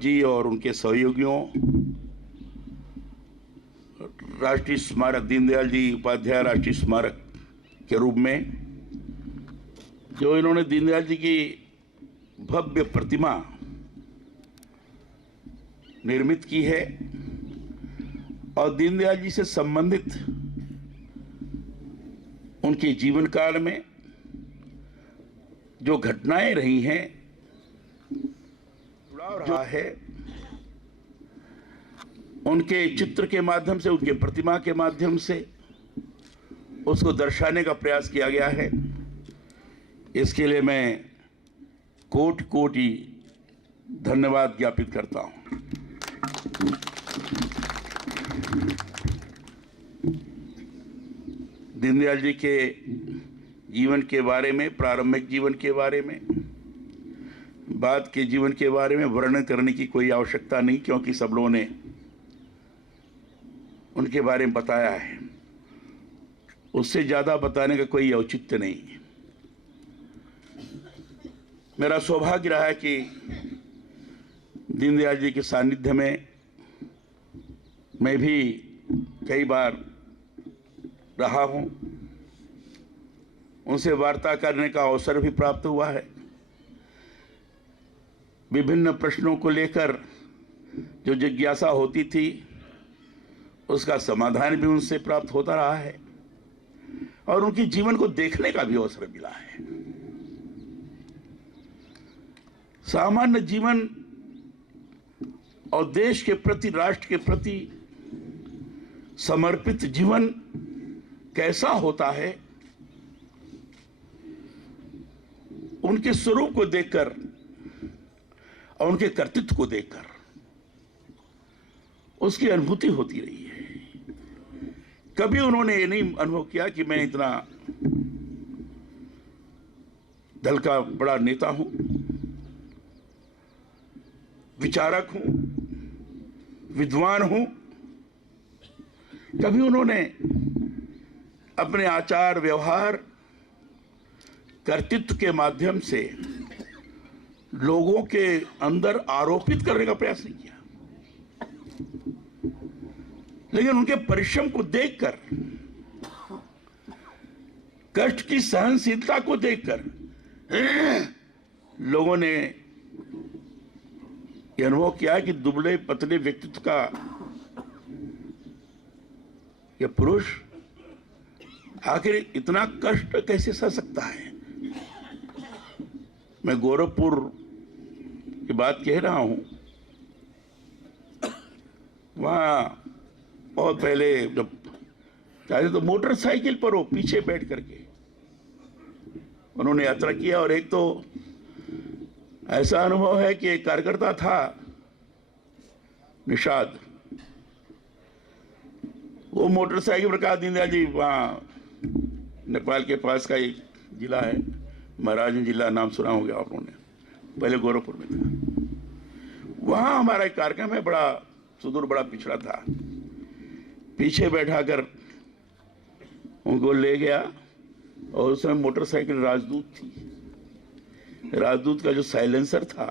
जी और उनके सहयोगियों, राष्ट्रीय स्मारक दीनदयाल जी उपाध्याय राष्ट्रीय स्मारक के रूप में जो इन्होंने दीनदयाल जी की भव्य प्रतिमा निर्मित की है और दीनदयाल जी से संबंधित उनके जीवन काल में जो घटनाएं रही हैं, जुड़ाव रहा है, उनके चित्र के माध्यम से, उनके प्रतिमा के माध्यम से उसको दर्शाने का प्रयास किया गया है। इसके लिए मैं कोटि कोटि धन्यवाद ज्ञापित करता हूं। दीनदयाल जी के जीवन के बारे में, प्रारंभिक जीवन के बारे में, बाद के जीवन के बारे में वर्णन करने की कोई आवश्यकता नहीं, क्योंकि सब लोगों ने उनके बारे में बताया है। उससे ज्यादा बताने का कोई औचित्य नहीं। मेरा सौभाग्य रहा है कि दीनदयाल जी के सानिध्य में मैं भी कई बार रहा हूं, उनसे वार्ता करने का अवसर भी प्राप्त हुआ है। विभिन्न प्रश्नों को लेकर जो जिज्ञासा होती थी उसका समाधान भी उनसे प्राप्त होता रहा है और उनके जीवन को देखने का भी अवसर मिला है। सामान्य जीवन और देश के प्रति, राष्ट्र के प्रति समर्पित जीवन कैसा होता है, उनके स्वरूप को देखकर और उनके कर्तृत्व को देखकर उसकी अनुभूति होती रही है। कभी उन्होंने ये नहीं अनुभव किया कि मैं इतना दल का बड़ा नेता हूं, विचारक हूं, विद्वान हूं। कभी उन्होंने अपने आचार व्यवहार, कर्तृत्व के माध्यम से लोगों के अंदर आरोपित करने का प्रयास नहीं किया, लेकिन उनके परिश्रम को देखकर, कष्ट की सहनशीलता को देखकर लोगों ने यह अनुभव किया कि दुबले पतले व्यक्तित्व का यह पुरुष आखिर इतना कष्ट कैसे सह सकता है। मैं गोरखपुर की बात कह रहा हूं। वहां बहुत पहले जब चाहे तो मोटरसाइकिल पर हो, पीछे बैठ करके उन्होंने यात्रा किया। और एक तो ऐसा अनुभव है कि एक कार्यकर्ता था, निषाद, वो मोटरसाइकिल पर कहा, दीनदयाल जी, वहाँ नेपाल के पास का एक जिला है, महाराजगंज जिला, नाम सुना होगा आप लोगों ने, पहले गोरखपुर में था। वहाँ हमारा एक कार्यक्रम है, बड़ा सुदूर, बड़ा पिछड़ा था। पीछे बैठाकर उनको ले गया और उस समय मोटरसाइकिल राजदूत थी। राजदूत का जो साइलेंसर था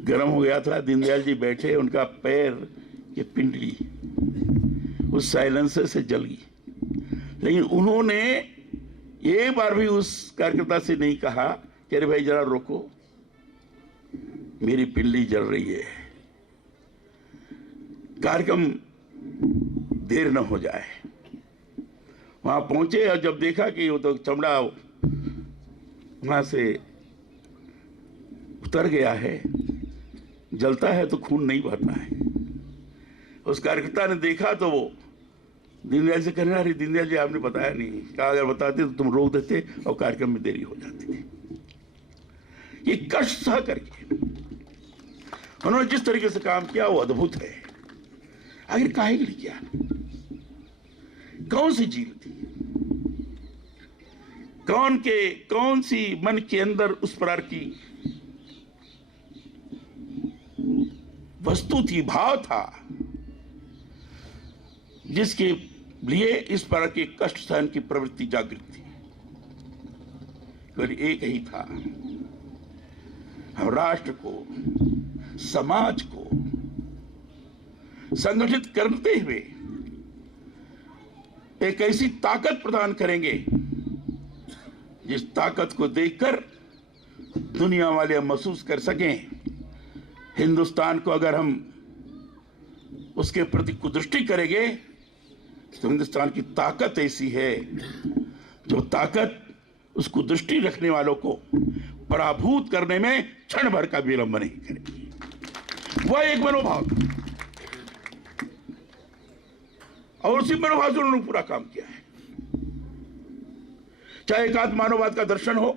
गर्म हो गया था। दीनदयाल जी बैठे, उनका पैर की पिंडली उस साइलेंसर से जल गई, लेकिन उन्होंने एक बार भी उस कार्यकर्ता से नहीं कहा कि अरे भाई जरा रोको, मेरी पिंडली जल रही है, कार्यक्रम देर न हो जाए। वहां पहुंचे और जब देखा कि वो तो चमड़ा वहां से उतर गया है, जलता है तो खून नहीं बहता है। उस कार्यकर्ता ने देखा तो वो दीनदयाल से कहने, अरे दीनदयाल जी आपने बताया नहीं, कहा अगर बताते तो तुम रोक देते और कार्यक्रम में देरी हो जाती थी। ये कष्ट सह करके उन्होंने जिस तरीके से काम किया वो अद्भुत है। आखिर काहे के लिए किया, कौन सी जील थी, कौन सी मन के अंदर उस प्रकार की वस्तु थी, भाव था, जिसके लिए इस प्रकार के कष्ट सहन की प्रवृत्ति जागृत थी। केवल एक ही था, हम राष्ट्र को समाज को संगठित करते हुए एक ऐसी ताकत प्रदान करेंगे जिस ताकत को देखकर दुनिया वाले महसूस कर सकें हिंदुस्तान को अगर हम उसके प्रति कुदृष्टि करेंगे तो हिंदुस्तान की ताकत ऐसी है जो ताकत उसको दृष्टि रखने वालों को पराभूत करने में क्षण भर का विलंब नहीं करेगी। वह एक मनोभाव और उसी मनोभाव से उन्होंने पूरा काम किया है। चाहे एकात्म मानववाद का दर्शन हो,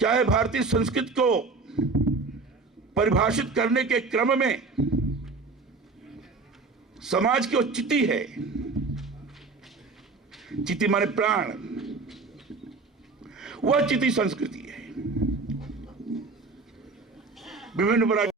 चाहे भारतीय संस्कृति को परिभाषित करने के क्रम में समाज की वो चिति है, चिति माने प्राण, वह चिति संस्कृति है। विभिन्न प्रकार